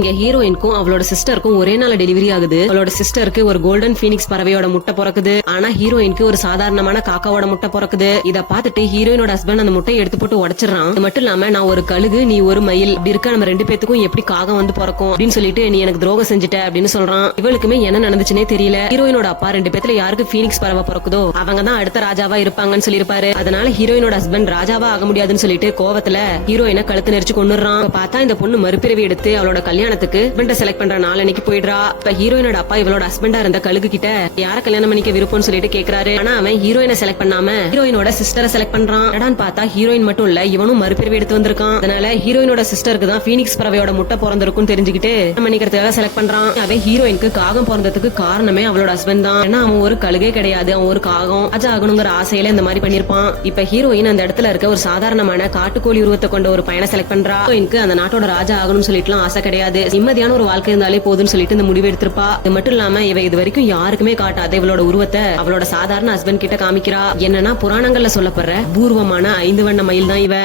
இங்க ஹீரோயினுக்கும் அவளோட சிஸ்டருக்கும் ஒரே நாள் டெலிவரி ஆகுது. அவளோட சிஸ்டருக்கு ஒரு கோல்டன் பீனிக்ஸ் பறவையோட முட்டை பிறக்குது. ஆனா ஹீரோயினுக்கு ஒரு சாதாரணமான காக்காவோட முட்டை பிறக்குது. இத பாத்துட்டு ஹீரோயினோட ஹஸ்பண்ட் அந்த முட்டையை எடுத்து போட்டு உடைச்சிடறான். அது மட்டும் இல்லாம நான் ஒரு கழுகு, நீ ஒரு மயில், இப்படி இருக்க நம்ம ரெண்டு பேத்துக்கும் எப்படி காகம் வந்து பிறக்கும் அப்படின்னு சொல்லிட்டு நீ எனக்கு துரோகம் செஞ்சுட்ட அப்படின்னு சொல்றான். இவளுக்குமே என்ன நடந்துச்சுன்னே தெரியல. ஹீரோயினோட அப்பா ரெண்டு பேத்துல யாருக்கு பீனிக்ஸ் பறவை பிறக்குதோ அவங்க தான் அடுத்த ராஜாவா இருப்பாங்கன்னு சொல்லிருப்பாரு. அதனால ஹீரோயினோட ஹஸ்பண்ட் ராஜாவா ஆக முடியாதுன்னு சொல்லிட்டு கோவத்துல ஹீரோயினை கழுத்து நெரிச்சு கொண்டுறான். பார்த்தா இந்த பொண்ணு மறுபிறவி எடுத்து அவளோட கல்யாணத்துக்கு ஹஸ்பண்ட செலக்ட் பண்ற நாள் அன்னைக்கு போயிடுறா. இப்ப ஹீரோயினோட அப்பா இவளோட ஹஸ்பண்டா இருந்த கழுகு கிட்ட யார கல்யாணம் பண்ணிக்க விருப்பம்னு சொல்லிட்டு கேக்குறாரு. ஆனா அவன் ஹீரோயினை செலக்ட் பண்ணாம ஹீரோயினோட சிஸ்டரை செலக்ட் பண்றான். எடான்னு பார்த்தா ஹீரோயின் மட்டும் இல்ல, இவனும் மறுபிறவி எடுத்து வந்திருக்கான். அதனால ஹீரோயினோட சிஸ்டருக்கு தான் பீனிக்ஸ் பறவையோட முட்டை பிறந்திருக்கும் தெரிஞ்சுக்கிட்டு பண்ணிக்கிறதுக்காக செலக்ட் பண்றான். அவன் ஹீரோயினுக்கு காகம் பிறந்ததுக்கு காரணமே அவளோட ஹஸ்பண்ட் தான். ஏன்னா அவன் ஒரு கழுகே கிடையாது, அவன் ஒரு காகம். ராஜா ஆகணுங்கிற ஆசையில இந்த மாதிரி பண்ணிருப்பான். இப்ப ஹீரோயின் அந்த இடத்துல இருக்க ஒரு சாதாரணமான காட்டுக்கோழி உருவத்தை கொண்ட ஒரு பையனை செலக்ட் பண்றா. ஹீரோயினுக்கு அந்த நாட்டோட ராஜா ஆகணும்னு சொல்லிட்டுலாம் ஆசை கிடையாது. நிம்மதியான ஒரு வாழ்க்கை இருந்தாலே போதும்னு சொல்லிட்டு இந்த முடிவு எடுத்திருப்பா. இது மட்டும் இல்லாம இவ இது வரைக்கும் யாருக்குமே காட்டாத இவளோட உருவத்தை அவளோட சாதாரண ஹஸ்பண்ட் கிட்ட காமிக்கிறா. என்னன்னா புராணங்கள்ல சொல்லப்படுற பூர்வமான 5 வண்ண மயில் தான் இவ.